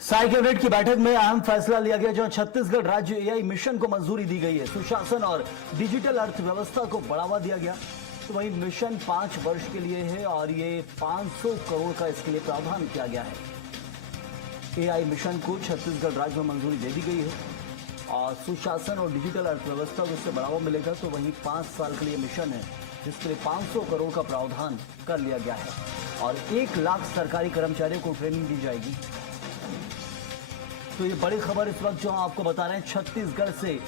Sai cabinet की बैठक में अहम फैसला लिया गया, जहां छत्तीसगढ़ राज्य एआई मिशन को मंजूरी दी गई है। सुशासन और डिजिटल अर्थव्यवस्था को बढ़ावा दिया गया। तो वहीं मिशन 5 वर्ष के लिए है और ये 500 करोड़ का इसके लिए प्रावधान किया गया है। एआई मिशन को छत्तीसगढ़ राज्य में मंजूरी दे दी गई है और सुशासन और डिजिटल अर्थव्यवस्था को इससे बढ़ावा मिलेगा। तो वहीं 5 साल के लिए मिशन है, जिसके लिए 500 करोड़ का प्रावधान कर लिया गया है और 1 लाख सरकारी कर्मचारियों को ट्रेनिंग दी जाएगी। तो ये बड़ी खबर इस वक्त जो हम आपको बता रहे हैं, छत्तीसगढ़ से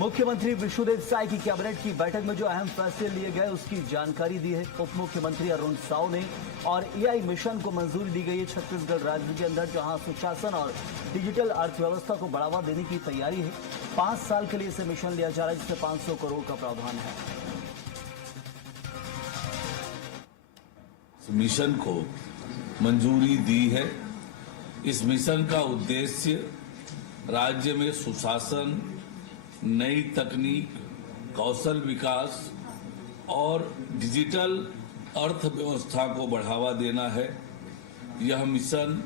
मुख्यमंत्री विष्णुदेव साय की कैबिनेट की बैठक में जो अहम फैसले लिए गए उसकी जानकारी दी है उप मुख्यमंत्री अरुण साव ने। और एआई मिशन को मंजूरी दी गई है छत्तीसगढ़ राज्य के अंदर, जहां सुशासन और डिजिटल अर्थव्यवस्था को बढ़ावा देने की तैयारी है। 5 साल के लिए इसे मिशन लिया जा रहा है, जिससे 500 करोड़ का प्रावधान है। मिशन को मंजूरी दी है। इस मिशन का उद्देश्य राज्य में सुशासन, नई तकनीक, कौशल विकास और डिजिटल अर्थव्यवस्था को बढ़ावा देना है। यह मिशन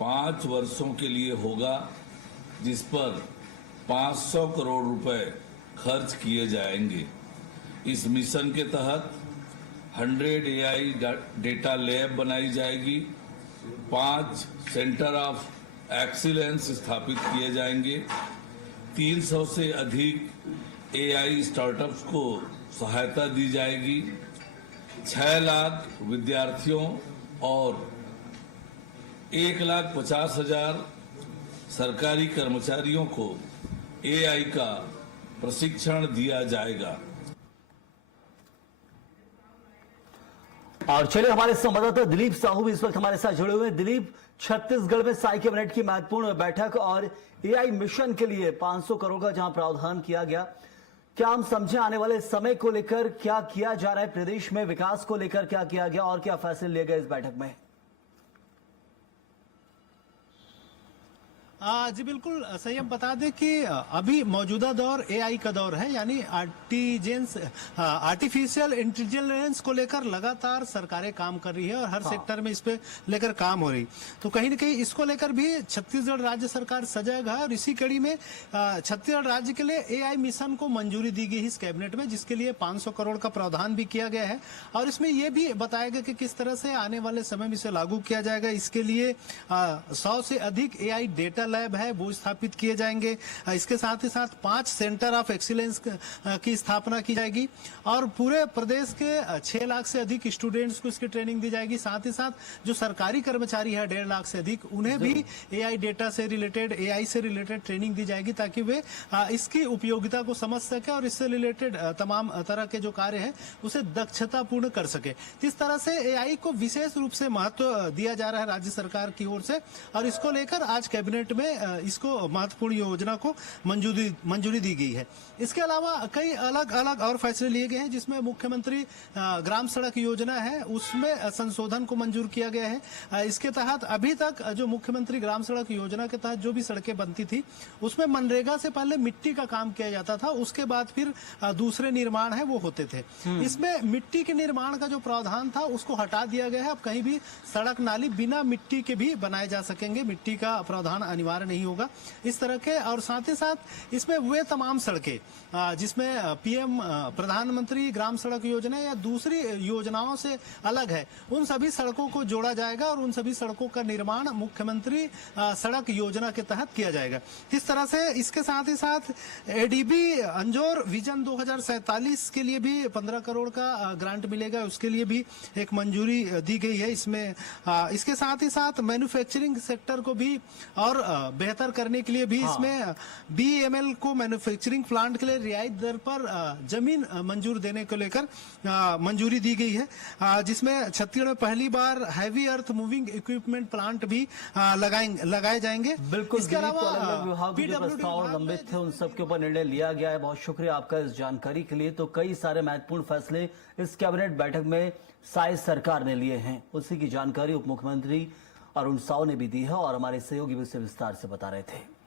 5 वर्षों के लिए होगा, जिस पर 500 करोड़ रुपए खर्च किए जाएंगे। इस मिशन के तहत 100 एआई डेटा लैब बनाई जाएगी, 5 सेंटर ऑफ एक्सीलेंस स्थापित किए जाएंगे, 300 से अधिक एआई स्टार्टअप्स को सहायता दी जाएगी, 6 लाख विद्यार्थियों और 1,50,000 सरकारी कर्मचारियों को एआई का प्रशिक्षण दिया जाएगा। और चलिए, हमारे संवाददाता दिलीप साहू भी इस वक्त हमारे साथ जुड़े हुए हैं। दिलीप, छत्तीसगढ़ में साई कैबिनेट की महत्वपूर्ण बैठक और एआई मिशन के लिए 500 करोड़ का जहां प्रावधान किया गया, क्या हम समझे आने वाले समय को लेकर क्या किया जा रहा है, प्रदेश में विकास को लेकर क्या किया गया और क्या फैसले लिए गए इस बैठक में? जी बिल्कुल सही। हम बता दें कि अभी मौजूदा दौर एआई का दौर है, यानी आर्टिफिशियल इंटेलिजेंस को लेकर लगातार सरकारें काम कर रही है और हर सेक्टर में इस पे लेकर काम हो रही। तो कहीं न कहीं इसको लेकर भी छत्तीसगढ़ राज्य सरकार सजग है और इसी कड़ी में छत्तीसगढ़ राज्य के लिए एआई मिशन को मंजूरी दी गई इस कैबिनेट में, जिसके लिए 500 करोड़ का प्रावधान भी किया गया है। और इसमें यह भी बताया गया कि किस तरह से आने वाले समय में इसे लागू किया जाएगा। इसके लिए 100 से अधिक एआई डेटा लैब है वो स्थापित किए जाएंगे। इसके साथ ही साथ 5 सेंटर ऑफ एक्सीलेंस की स्थापना की जाएगी और पूरे प्रदेश के 6 लाख से अधिक स्टूडेंट्स को इसकी ट्रेनिंग दी जाएगी। साथ ही साथ जो सरकारी कर्मचारी है 1.5 लाख से अधिक, उन्हें भी एआई डेटा से रिलेटेड, एआई से रिलेटेड ट्रेनिंग दी जाएगी, ताकि वे इसकी उपयोगिता को समझ सके और इससे रिलेटेड तमाम तरह के जो कार्य है उसे दक्षतापूर्ण कर सके। इस तरह से एआई को विशेष रूप से महत्व दिया जा रहा है राज्य सरकार की ओर से और इसको लेकर आज कैबिनेट में इसको महत्वपूर्ण योजना को मंजूरी दी गई है। इसके अलावा कई अलग अलग और फैसले लिए गए हैं, जिसमें मुख्यमंत्री ग्राम सड़क योजना है उसमें संशोधन को मंजूर किया गया है। इसके तहत अभी तक जो मुख्यमंत्री ग्राम सड़क योजना के तहत जो भी सड़कें बनती थी उसमें मनरेगा से पहले मिट्टी का काम किया जाता था, उसके बाद फिर दूसरे निर्माण है वो होते थे। इसमें मिट्टी के निर्माण का जो प्रावधान था उसको हटा दिया गया है। अब कहीं भी सड़क नाली बिना मिट्टी के भी बनाए जा सकेंगे, मिट्टी का प्रावधान अनिवार्य नहीं होगा इस तरह के। और साथ ही साथ इसमें वे तमाम सड़कें जिसमें पीएम प्रधानमंत्री ग्राम सड़क योजना या दूसरी योजनाओं से अलग है, उन सभी सड़कों को जोड़ा जाएगा और उन सभी सड़कों का निर्माण मुख्यमंत्री सड़क योजना के तहत किया जाएगा। इस तरह से इसके साथ ही साथ एडीबी अंजोर विजन 2047 के लिए भी 15 करोड़ का ग्रांट मिलेगा, उसके लिए भी एक मंजूरी दी गई है इसमें। इसके साथ ही साथ मैन्युफैक्चरिंग सेक्टर को भी और बेहतर करने के लिए भी इसमें बीएमएल को मैन्युफैक्चरिंग प्लांट के लिए रियायत दर पर जमीन मंजूर देने को लेकर मंजूरी दी गई है, जिसमें छत्तीसगढ़ में पहली बार heavy earth moving equipment plant भी लगाए जाएंगे। बिल्कुल, इसके अलावा विभाग के प्रस्ताव लंबित थे उन सब के ऊपर निर्णय लिया गया है। बहुत शुक्रिया आपका इस जानकारी के लिए। तो कई सारे महत्वपूर्ण फैसले इस कैबिनेट बैठक में साई सरकार ने लिए हैं, उसी की जानकारी उप मुख्यमंत्री अरुण साव ने भी दी है और हमारे सहयोगी भी इसे विस्तार से बता रहे थे।